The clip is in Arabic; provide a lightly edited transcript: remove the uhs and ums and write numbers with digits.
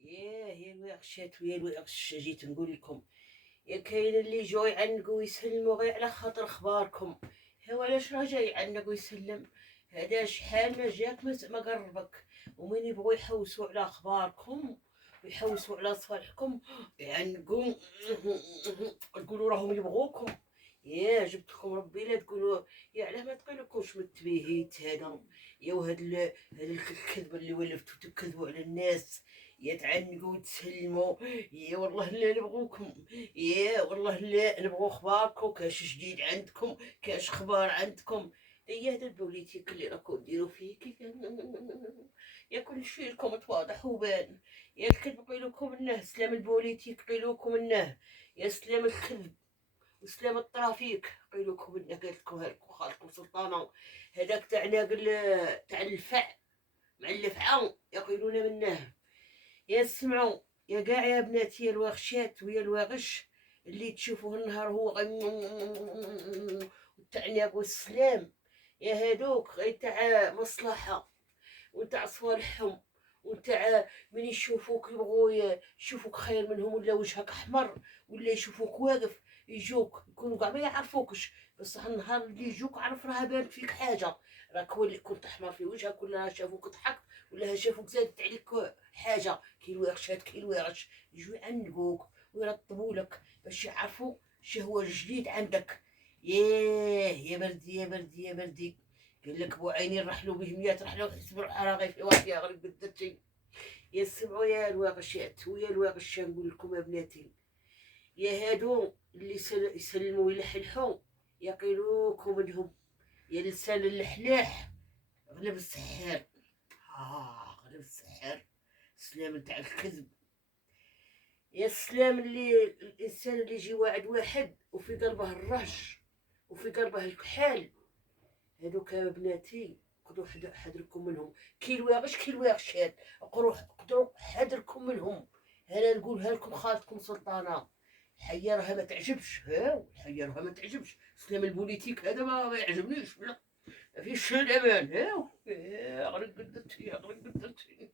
يا الوغشات ويا الوغش، جيت نقول لكم يا كاين اللي جاي يعنقوا ويسلموا غير على خاطر اخباركم. هو علاش راه جاي يعنق ويسلم؟ هذا شحال ما جاك ما قربك، ومن يبغوا يحوسوا على اخباركم ويحوسوا على صالحكم يعنقوا تقولوا راهم يبغوكم. يا جبتكم ربي لا تقولوا، يا علاه ما تقولكمش من التبيهيت هذا، يا هذا الكذب اللي ولفتوا تكذبوا على الناس، يا تعنقوا وتسلموا. يا والله لا نبغوكم، يا والله لا نبغوا اخباركم، كاش جديد عندكم، كاش اخبار عندكم. يا هذا البوليتيك اللي راكم ديروا فيه كيف يا كل شيء لكم متواضح وبان. يا الكذب قيلوكم منه، سلام البوليتيك قيلوكم منه، يا سلام الكذب وسلام الطرافيك قيلوكم منه. قالت لكم هالكم خالكم سلطانه هذاك تاع ناقل تاع الفع مع الفعه يقولون منه. يا سمعوا يا كاع يا بناتي، يا الواغشات ويا الواغش اللي تشوفوه النهار هو والتعناق والسلام، يا هادوك غير تاع مصلحة وتاع صوالحهم، وتاع من يشوفوك يبغوا يشوفوك خير منهم، ولا وجهك احمر، ولا يشوفوك واقف يجوك يكونوا كاع ما يعرفوكش، بصح النهار اللي يجوك عرف راه بانت فيك حاجه، راك هو اللي كنت احمر في وجهك، ولا شافوك ضحكت، ولا شافوك زادت عليك حاجه. كي الواغشات كي الواغش يجوا يعنقوك ويرطبوا لك باش يعرفوا شهو الجديد عندك. يا بردي يا بردي يا بردي، قال لك بو عينين رحلوا به 100 رحله وحسبوا الحراغي في واحد يغرق بالدتي. يا سمعوا يا الواغشات ويا الواغش، نقول لكم يا بناتي، يا هادو اللي يسلموا ويلحلحوا يقيلوكم منهم، يا لسان اللحلاح غلب السحار. غلب السحار، سلام نتاع الكذب. يا سلام اللي الانسان اللي يجي واعد واحد وفي قلبه الرهش وفي قلبه الكحال، هذوك يا بناتي قدروا حذركم منهم. كي الواغش كي الواغشات قدروا حذركم منهم. انا نقولها لكم خالتكم سلطانه، الحية راها ما تعجبش، ها الحية راها ما تعجبش، سلام البوليتيك هذا ما يعجبنيش، لا ما فيش الامان. ها غرق قدرتي غرق قدرتي.